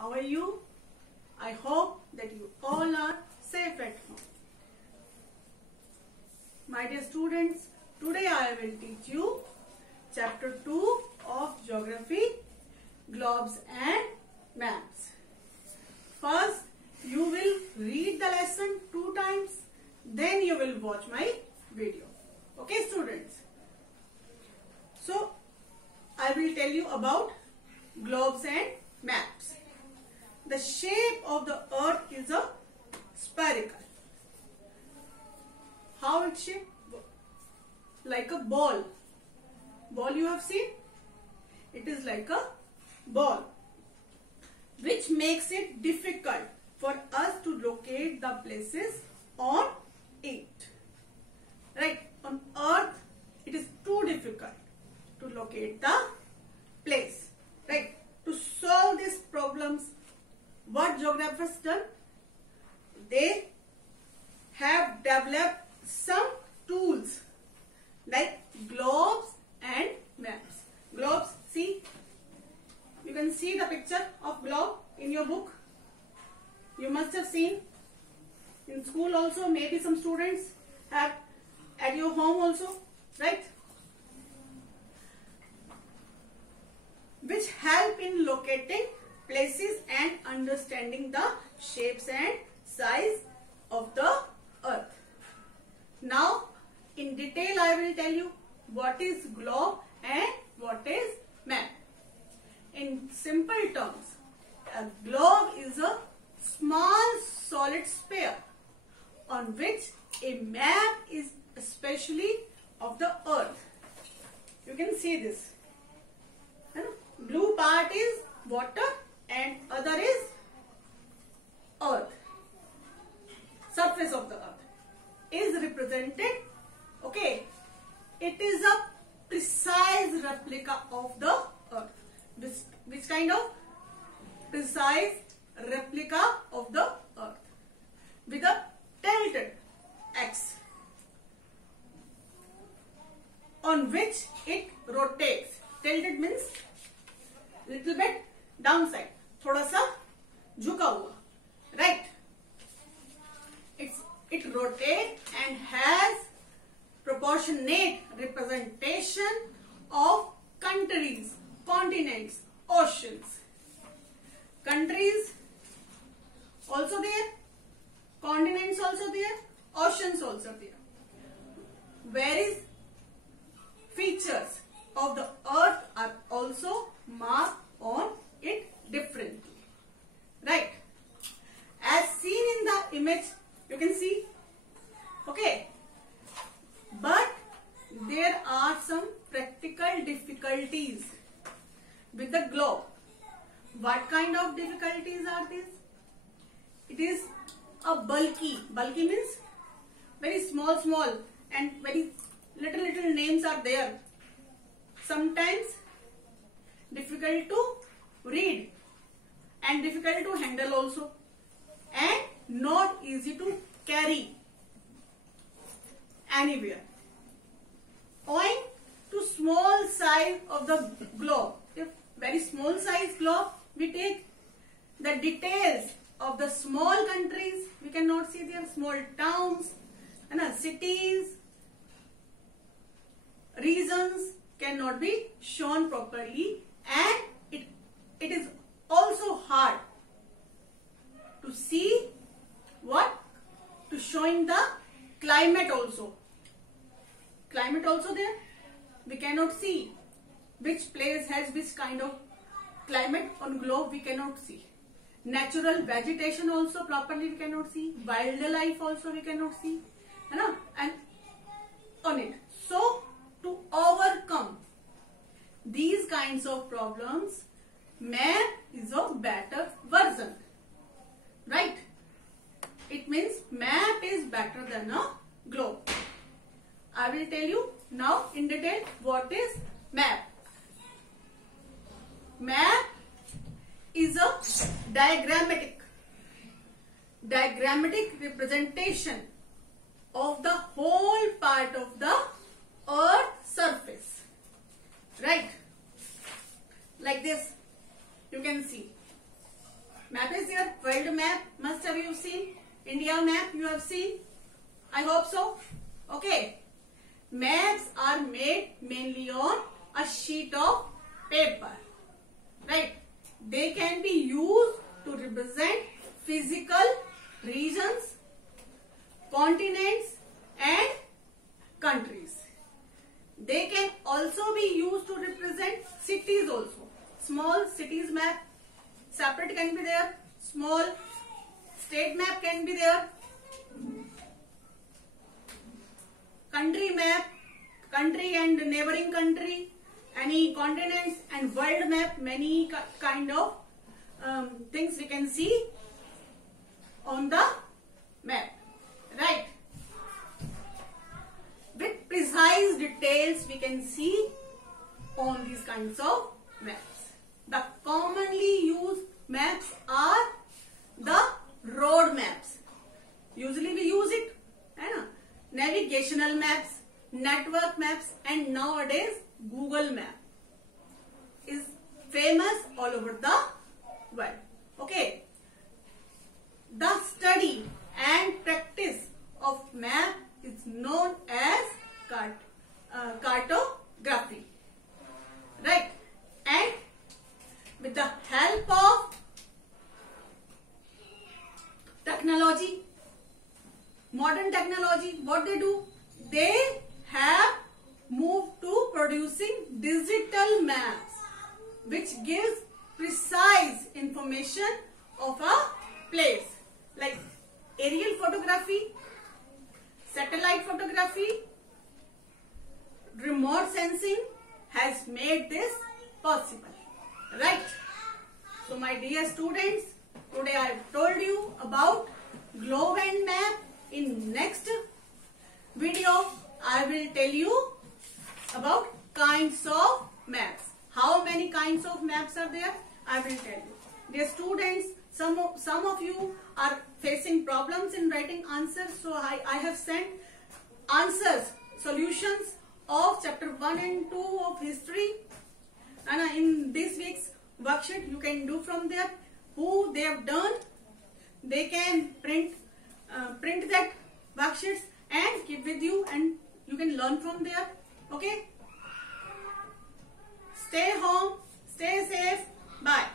How are you? I hope that you all are safe at home. My dear students, today I will teach you chapter 2 of Geography, Globes and Maps. First, you will read the lesson 2 times, then you will watch my video. Okay, students? So, I will tell you about globes and maps. The shape of the earth is a spherical. How it's shaped? Like a ball. Ball you have seen? It is like a ball, which makes it difficult for us to locate the places on it. Right? On earth, it is too difficult to locate the place. Right? To solve these problems, what geographers done? They have developed some tools like globes and maps. Globes, see, you can see the picture of globe in your book. You must have seen in school also, maybe some students have at your home also, right? Which help in locating places and understanding the shapes and size of the earth. Now, in detail, I will tell you what is globe and what is map. In simple terms, a globe is a small solid sphere on which a map is especially of the earth. You can see this. Blue part is water and other is earth. Surface of the earth is represented. Okay, it is a precise replica of the earth. Which kind of precise replica of the earth? With a tilted X on which it rotates. Tilted means little bit downside, थोड़ा सा झुका हुआ, right? It rotates and has proportionate representation of countries, continents, oceans. Countries also there, continents also there, oceans also there. Various features of the earth are also marked on it differently, right? As seen in the image, you can see, okay, but there are some practical difficulties with the globe. What kind of difficulties are these? It is a bulky means very small and very little names are there. Sometimes difficult to read and difficult to handle also, and not easy to carry anywhere. Owing to small size of the globe, if very small size globe we take, the details of the small countries we cannot see there, small towns and cities, regions cannot be shown properly, and it is also hard to see what to showing the climate also. Climate also there. We cannot see which place has which kind of climate on globe. We cannot see. Natural vegetation also properly we cannot see. Wildlife also we cannot see. And on it. So to overcome these kinds of problems, map is a better version, right? It means map is better than a globe. I will tell you now in detail what is map. Map is a diagrammatic representation of the whole part of the earth surface, right? Like this, you can see Map is there. World map must have you seen. India map you have seen. I hope so. Okay. Maps are made mainly on a sheet of paper. Right. They can be used to represent physical regions, continents and countries. They can also be used to represent cities also. Small cities map separate can be there. Small state map can be there. Country map, country and neighboring country, any continents and world map, many kind of things we can see on the map, right? With precise details we can see on these kinds of maps. The commonly used maps are the road maps. Usually we use it, है ना? Navigational maps, network maps, and nowadays Google map is famous all over the world. Okay. The study and practice of map is known as cartography. Right. And with the help of technology, modern technology, what they do? They have moved to producing digital maps which gives precise information of a place, like aerial photography, satellite photography, remote sensing has made this possible, right? So my dear students, today I have told you about globe and map. In next video I will tell you about kinds of maps. How many kinds of maps are there? I will tell you. Dear students, some of you are facing problems in writing answers, so I have sent answers, solutions of chapter 1 and 2 of history, and in this week's worksheet you can do from there. Who they have done, they can print that worksheets and keep with you, and you can learn from there. Okay. Stay home, stay safe. Bye.